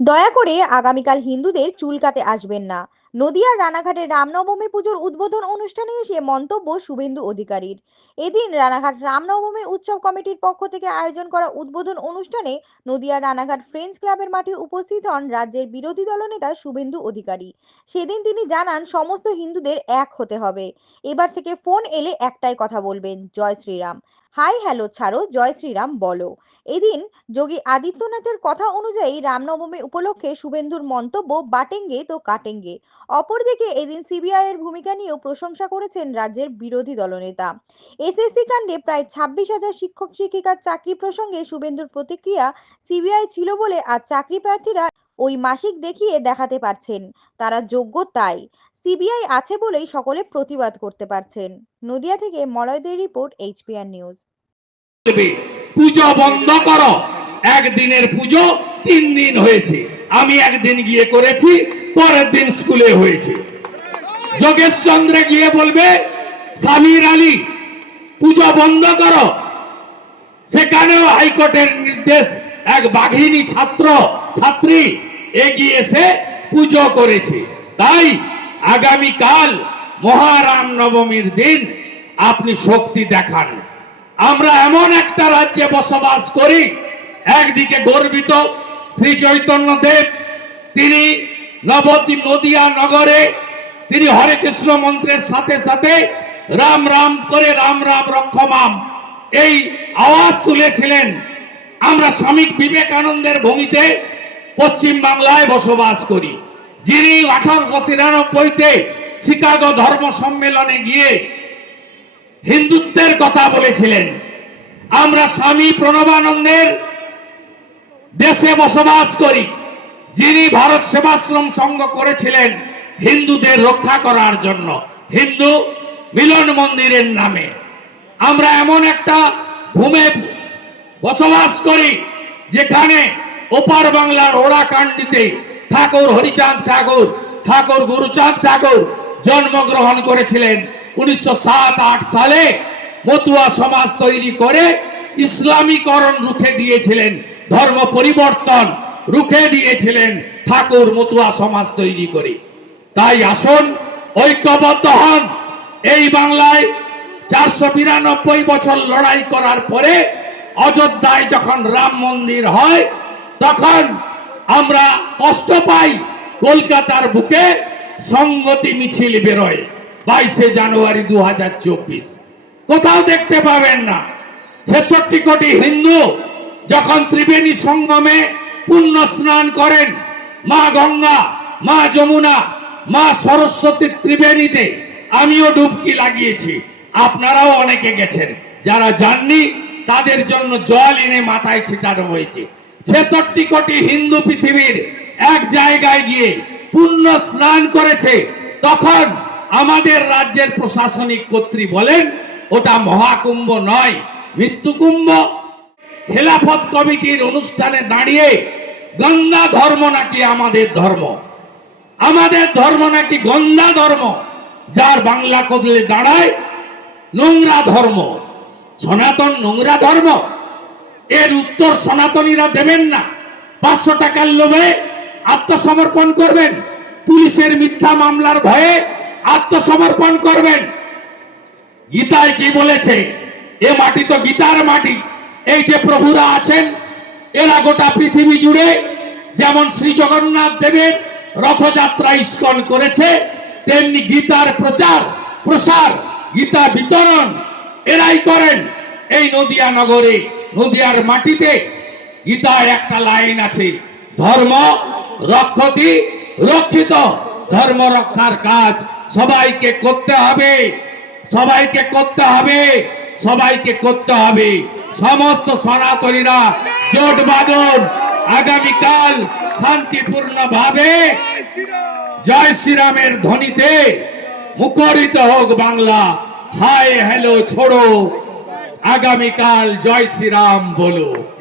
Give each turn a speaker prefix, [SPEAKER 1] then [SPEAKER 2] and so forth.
[SPEAKER 1] দয়া করে আগামীকাল হিন্দুদের চুলকাতে আসবেন না। নদিয়ার রানাঘাটে রামনবমী পুজোর উদ্বোধন অনুষ্ঠানে এসে মন্তব্য শুভেন্দু অধিকারীর। এদিন রানাঘাট রামনবমী উৎসব কমিটির পক্ষ থেকে আয়োজন করা উদ্বোধন অনুষ্ঠানে নদিয়ার রানাঘাট ফ্রেঞ্চ ক্লাবের মাঠে উপস্থিত হন রাজ্যের বিরোধী দলনেতা শুভেন্দু অধিকারী। সেদিন তিনি জানান, সমস্ত হিন্দুদের এক হতে হবে। এবার থেকে ফোন এলে একটাই কথা বলবেন, জয় শ্রীরাম। হাই হ্যালো ছাড়ো, জয় শ্রীরাম বলো। এদিন যোগী আদিত্যনাথের কথা অনুযায়ী রামনবমী উপলক্ষে শুভেন্দুর মন্তব্য বাটেঙ্গে তো কাটেঙ্গে। অপরদিকে এদিন সিবিআই এর ভূমিকা নিয়েও প্রশংসা করেছেন রাজ্যের বিরোধী দলনেতা। এসএসসি কাণ্ডে প্রায় ছাব্বিশ হাজার শিক্ষক, শিক্ষিকার চাকরি প্রসঙ্গে শুভেন্দুর প্রতিক্রিয়া সিবিআই ছিল বলে আজ চাকরি প্রার্থীরা ওই মাসিক দেখিয়ে দেখাতে পারছেন। তারা যোগ্য তাই। সিবিআই আছে বলেই সকলে প্রতিবাদ করতে পারছেন। নদিয়া থেকে মলয়দের রিপোর্ট এইচপিআর নিউজ।
[SPEAKER 2] পুজো বন্ধ করো। একদিনের পুজো তিন দিন হয়েছে। আমি একদিন গিয়ে করেছি, পরের দিন স্কুলে হয়েছে। যোগেশ চন্দ্রে গিয়ে বলবে, সামির আলী, পুজো বন্ধ করো। সেখানেও হাইকোর্টের নির্দেশ, এক বাঘিনী ছাত্র, ছাত্রী এগিয়ে এসে পুজো করেছে। তাই আগামীকাল মহারাম নবমীর দিন আপনি শক্তি দেখান। আমরা এমন একটা রাজ্যে বসবাস করি একদিকে গর্বিত শ্রী চৈতন্য দেব, তিনি নবদ্বীপ নদিয়া নগরে, তিনি হরে কৃষ্ণ মন্ত্রের সাথে সাথে রাম রাম করে রাম রাম রক্ষমাম। এই আওয়াজ তুলেছিলেন আমরা স্বামী বিবেকানন্দের ভূমিতে পশ্চিম বাংলায় বসবাস করি, যিনি আঠারোশো তিরানব্বইতে শিকাগো ধর্ম সম্মেলনে গিয়ে হিন্দুত্বের কথা বলেছিলেন। আমরা স্বামী প্রণবানন্দের দেশে বসবাস করি। যিনি ভারত সেবাশ্রম সংঘ করেছিলেন হিন্দুদের রক্ষা করার জন্য, হিন্দু মিলন মন্দিরের নামে। আমরা এমন একটা ভূমে বসবাস করি, যেখানে ওপার বাংলার ওড়াকান্ডিতে ঠাকুর হরিচাঁদ ঠাকুর ঠাকুর গুরুচাঁদ ঠাকুর জন্মগ্রহণ করেছিলেন। উনিশশো সাত, আট সালে মতুয়া সমাজ তৈরি করে ইসলামীকরণ রুখে দিয়েছিলেন। ধর্ম পরিবর্তন রুখে দিয়েছিলেন ঠাকুর মতুয়া সমাজ তৈরি করে। তাই আসুন, ঐক্যবদ্ধ হন। এই বাংলায় চারশো বিরানব্বই বছর লড়াই করার পরে অযোধ্যায় যখন রাম মন্দির হয়, তখন আমরা কষ্ট পাই কলকাতার বুকে সংগতি মিছিল বেরোয় বাইশে জানুয়ারি দু হাজার চব্বিশ। কোথাও দেখতে পাবেন না। ছেষট্টি কোটি হিন্দু যখন ত্রিবেণী সঙ্গমে পুণ্য স্নান করেন, মা গঙ্গা, মা যমুনা, মা সরস্বতী ত্রিবেণীতে আমিও ডুবকি লাগিয়েছি। আপনারাও অনেকে গেছেন। যারা যাননি, তাদের জন্য জল এনে মাথায় ছিটানো হয়েছে। ছেষট্টি কোটি হিন্দু পৃথিবীর এক জায়গায় গিয়ে পুণ্য স্নান করেছে, তখন আমাদের রাজ্যের প্রশাসনিক কর্তৃ বলেন, ওটা মহাকুম্ভ নয়, মৃত্যুকুম্ভ। খেলাফত কমিটির অনুষ্ঠানে দাঁড়িয়ে গঙ্গা ধর্ম নাকি আমাদের ধর্ম? আমাদের ধর্ম নাকি গঙ্গা ধর্ম? যার বাংলা কদলে দাঁড়ায় নোংরা ধর্ম। সনাতন নোংরা ধর্ম। এর উত্তর সনাতনীরা দেবেন না। পাঁচশো টাকার লোভে আত্মসমর্পণ করবেন। পুলিশের মিথ্যা মামলার ভয়ে আত্মসমর্পণ করবেন। গীতায় কি বলেছে? এ মাটি তো গীতার মাটি। এই যে প্রভুরা আছেন, এরা গোটা পৃথিবী জুড়ে যেমন শ্রী জগন্নাথ দেবের রথযাত্রা ইস্কন করেছে, তেমনি গীতার প্রচার, প্রসার, গীতা বিতরণ, এরাই করেন। এই নদিয়া নগরে, নদিয়ার মাটিতে গীতায় একটা লাইন আছে, ধর্ম রক্ষতি, রক্ষিত, ধর্ম রক্ষার কাজ সবাইকে করতে হবে, সবাইকে করতে হবে। সবাইকে করতে হবে। সমস্ত সনাতনীরা জোট বাঁধন। আগামীকাল শান্তিপূর্ণ ভাবে জয় শ্রীরামের ধ্বনিতে মুখরিত হোক বাংলা। Hi hello, ছোড়ো। আগামীকাল জয় শ্রীরাম বলো।